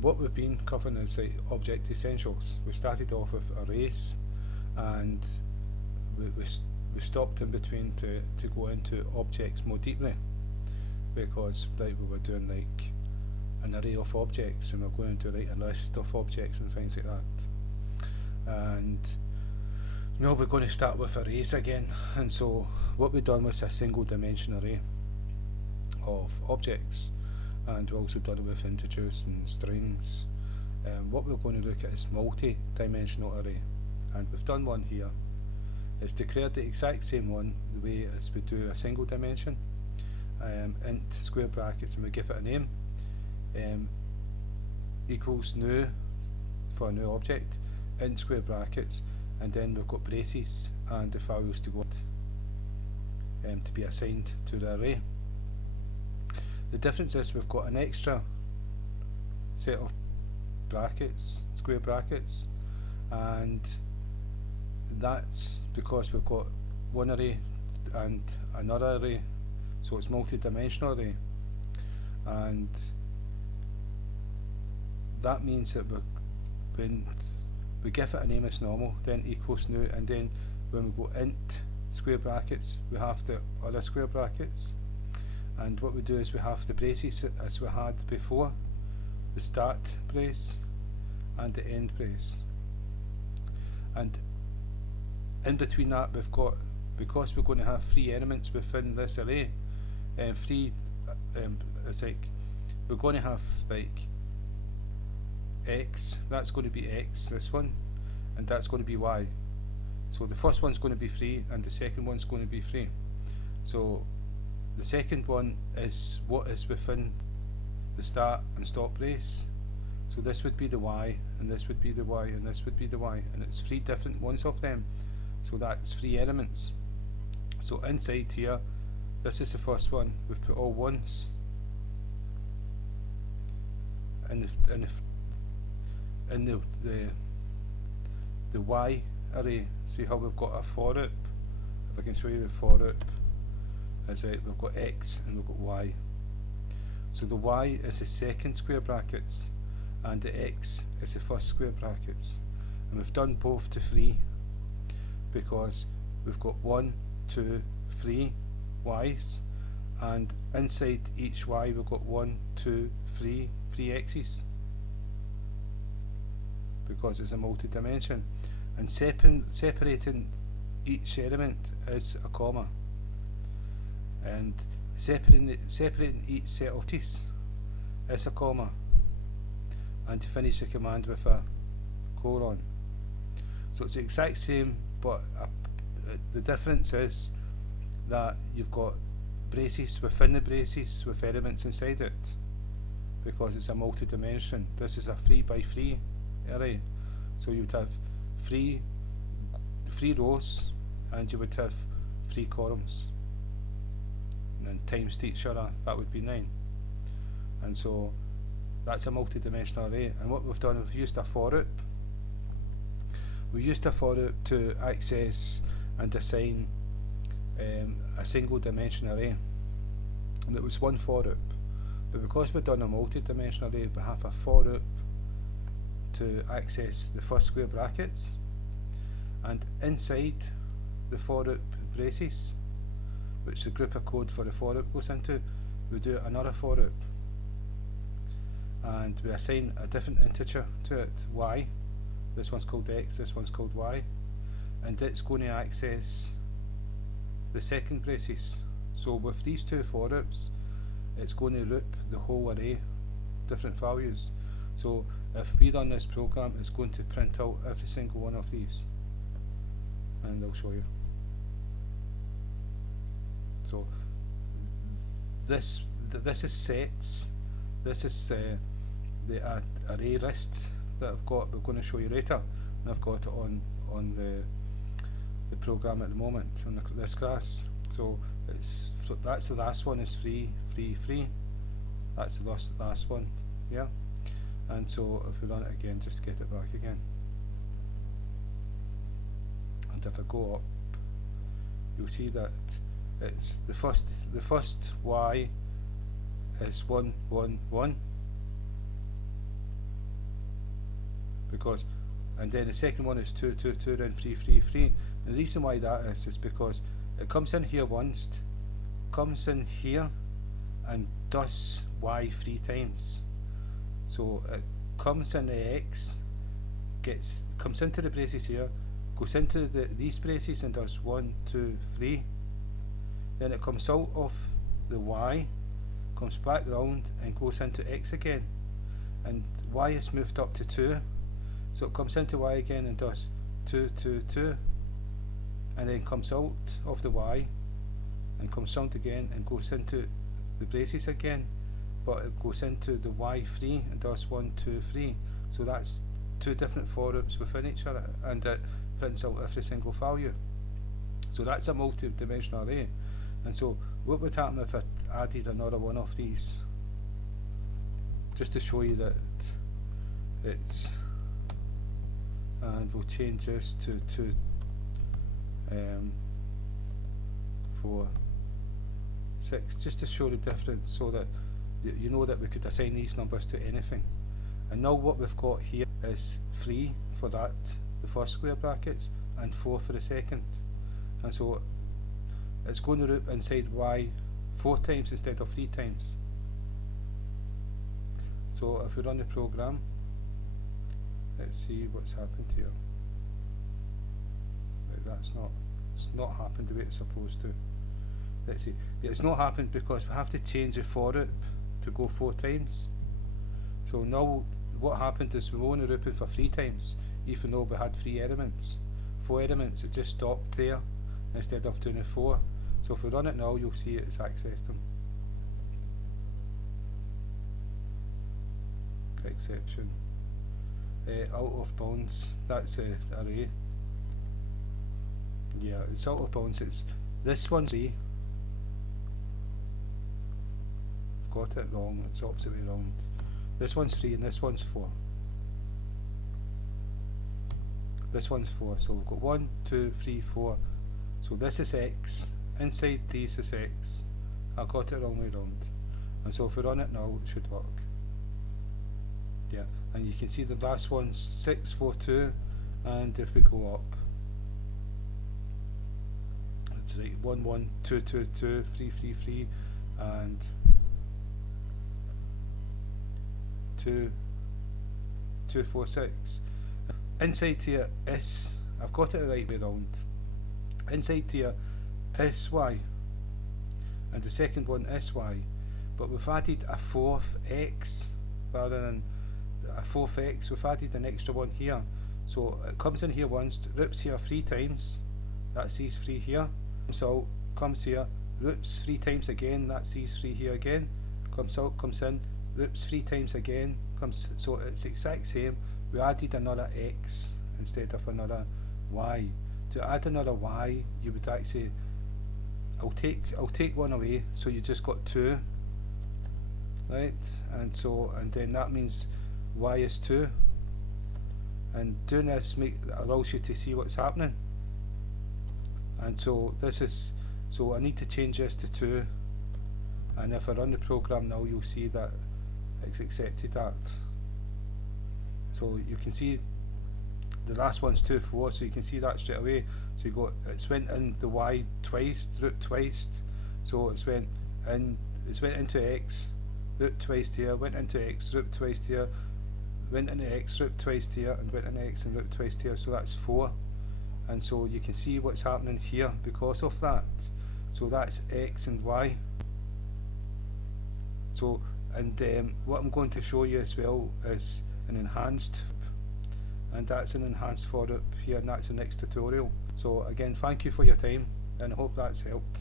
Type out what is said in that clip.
What we've been covering is like object essentials. We started off with arrays, and we stopped in between to go into objects more deeply, because like we were doing like an array of objects, and we're going to like a list of objects and things like that. And now we're going to start with arrays again. And so what we've done was a single dimension array of objects, and we've also done it with integers and strings. What we're going to look at is multi-dimensional array, and we've done one here. It's declared the exact same one the way as we do a single dimension, int square brackets, and we give it a name, equals new for a new object, int square brackets, and then we've got braces and the values to go to be assigned to the array. The difference is we've got an extra set of brackets, square brackets, and that's because we've got one array and another array, so it's multi-dimensional array, and that means that when we give it a name as normal, then equals new, and then when we go int square brackets, we have the other square brackets. And what we do is we have the braces as we had before, the start brace and the end brace. And in between that we've got, because we're going to have three elements within this array, it's like we're going to have like x, that's going to be x, this one, and that's going to be y. So the first one's going to be 3 and the second one's going to be 3. So the second one is what is within the start and stop brace. So this would be the y, and this would be the y, and this would be the y, and it's 3 different ones of them. So that's 3 elements. So inside here, this is the first one, we've put all ones. In the y array, see how we've got a for loop. If I can show you the for loop, is that we've got x and we've got y. So the y is the second square brackets and the x is the first square brackets, and we've done both to 3 because we've got 1, 2, 3 y's, and inside each y we've got 1, 2, 3 x's, because it's a multi-dimension, and separating each element is a comma, and separating each set of teeth is a comma, and to finish the command with a colon. So it's the exact same, but the difference is that you've got braces within the braces with elements inside it, because it's a multi-dimension. This is a 3 by 3 array, so you would have three rows and you would have 3 columns, and times to each other, that would be 9. And so that's a multi-dimensional array. And what we've done, we've used a for loop. We used a for loop to access and assign a single dimension array, and it was one for loop. But because we've done a multi-dimensional array, we have a for loop to access the first square brackets, and inside the for loop braces, which the group of code for the for loop goes into, we do another for loop, and we assign a different integer to it, y. This one's called x, this one's called y, and it's going to access the second braces. So with these 2 for loops, it's going to loop the whole array, different values. So if we run this program, it's going to print out every single one of these, and I'll show you. So this is sets. This is the array lists that I've got. We're going to show you later, and I've got it on the program at the moment on this class. So that's the last one is 3, 3, 3. That's the last one, yeah. And so if we run it again, just get it back again, and if I go up, you'll see that it's the first y is 1, 1, 1, because, and then the second one is 2 2 2 then 3 3 3. And the reason why that is because it comes in here once, comes in here and does y 3 times. So it comes in the x, comes into the braces here, goes into these braces and does 1 2 3. Then it comes out of the y, comes back round and goes into x again, and y is moved up to 2, so it comes into y again and does 2 2 2, and then comes out of the y and comes round again and goes into the braces again, but it goes into the y3 and does 1 2 3. So that's two different for loops within each other, and it prints out every single value. So that's a multi-dimensional array. And so what would happen if I added another one of these, just to show you that it's, and we'll change this to 4 6, just to show the difference, so that you know that we could assign these numbers to anything. And now what we've got here is 3 for that, the first square brackets, and 4 for the second. And so it's going to loop inside y 4 times instead of 3 times. So if we run the program, let's see what's happened here. Right, it's not happened the way it's supposed to. Let's see. It's not happened because we have to change the for loop to go 4 times. So now what happened is we were only looping for 3 times, even though we had 3 elements. 4 elements, it just stopped there instead of doing it 4. So if we run it now, you'll see it's accessed them. Exception. Out of bounds, that's a array. Yeah, it's out of bounds. It's this one's 3. I've got it wrong, it's the opposite way around. This one's 3 and this one's 4. This one's 4, so we've got 1 2 3 4. So this is x, inside these is x. I got it the wrong way around. And so if we run it now, it should work. Yeah, and you can see the last one's 6 4 2, and if we go up, it's like 1 1 2 2 2 3 3 3 and 2 2 4 6. Inside here is, I've got it the right way round. Inside here is y, and the second one is y, but we've added a 4th x rather than a 4th x. We've added an extra one here, so it comes in here once, loops here 3 times, that's these 3 here, so comes here, loops 3 times again, that's these 3 here again, comes out, comes in, loops 3 times again, comes, so it's the exact same. We added another x instead of another y. To add another y, you would actually, I'll take one away, so you just got 2, right? And so, and then that means y is 2, and doing this allows you to see what's happening. And so this is, so I need to change this to 2, and if I run the program now, you'll see that it's accepted that. So you can see the last one's 2 4, so you can see that straight away. So you got, it's went in the y twice, root twice, so it's went into x, root twice here, went into x, root twice here, went into x, root twice here, and went into x and root twice here. So that's 4, and so you can see what's happening here because of that. So that's x and y. So, and what I'm going to show you as well is an enhanced, and that's an enhanced for loop here, and that's the next tutorial. So again, thank you for your time, and I hope that's helped.